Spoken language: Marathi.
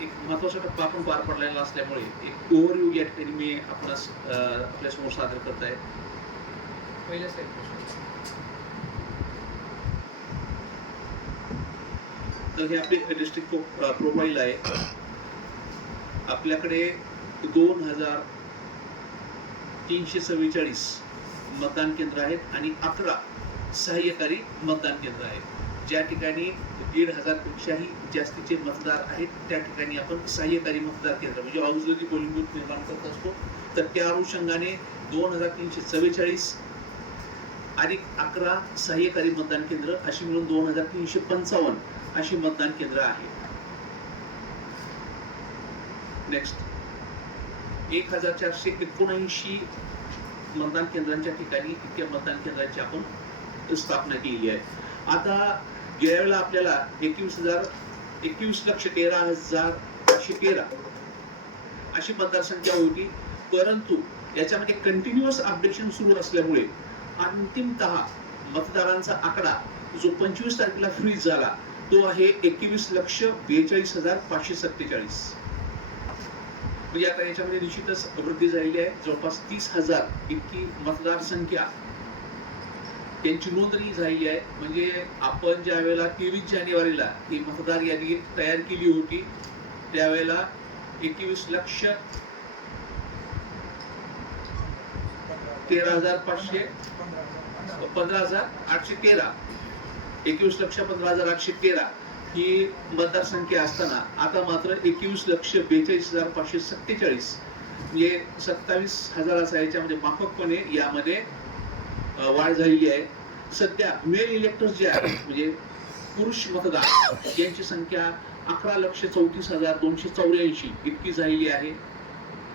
एक महत्त्वाचा टप्पा आपण पार पडलेला असल्यामुळे एक ओव्हरव्ह्यू या ठिकाणी मी आपणास अं, आपल्यासमोर सादर करत आहे. पहिल्या साईड तर हे आपले डिस्ट्रिक्ट प्रोफाईल आहे. आपल्याकडे दोन हजार तीनशे चव्वेचाळीस मतदान केंद्र आहेत आणि अकरा सहाय्यकारी मतदान केंद्र आहेत. ज्या ठिकाणी दीड हजारपेक्षाही जास्तीचे मतदार आहेत त्या ठिकाणी आपण सहाय्यकारी मतदार केंद्र म्हणजे ऑक्झिलरी पोलिंग बूथ निर्माण करत असतो. तर त्या अनुषंगाने दोन हजार तीनशे चव्वेचाळीस आणि अकरा सहाय्यकारी मतदान केंद्र अशी मिळून दोन हजार तीनशे पंचावन्न अशी मतदान केंद्र आहे. नेक्स्ट एक हजार चारशे एकोणऐंशी मतदान केंद्रांच्या ठिकाणी इतक्या मतदान केंद्रांची आपण स्थापना केली आहे. आता गेल्या वेळेला आपल्याला एकवीस हजार एकवीस लक्ष तेरा हजार पाचशे तेरा अशी मतदारसंख्या होती. परंतु याच्यामध्ये कंटिन्युअस अपडेशन सुरू असल्यामुळे अंतिमत मतदारांचा आकडा जो पंचवीस तारखेला फ्रीज झाला तो आहे एकवीस लक्ष बेचाळीस हजार पाचशे सत्तेचाळीस. म्हणजे आता याच्यामध्ये निश्चितच वृद्धी झालेली आहे. जवळपास तीस हजार इतकी मतदारसंख्या त्यांची नोंदणी झाली आहे. म्हणजे आपण ज्या वेळेला तेवीस जानेवारीला ही मतदार यादी तयार केली होती त्यावेळेला एकवीस लक्ष तेरा हजार पाचशे पंधरा हजार आठशे तेरा. एकवीस लक्ष पंधरा हजार आठशे तेरा ही मतदारसंख्या असताना आता मात्र एकवीस लक्ष बेचाळीस हजार पाचशे सत्तेचाळीस. म्हणजे सत्तावीस हजाराचा याच्यामध्ये माफकपणे यामध्ये वाढ झालेली आहे. सध्या मेल इलेक्टर्स जे आहेत म्हणजे पुरुष मतदार यांची संख्या अकरा लक्ष चौतीस हजार दोनशे चौऱ्याऐंशी इतकी झालेली आहे.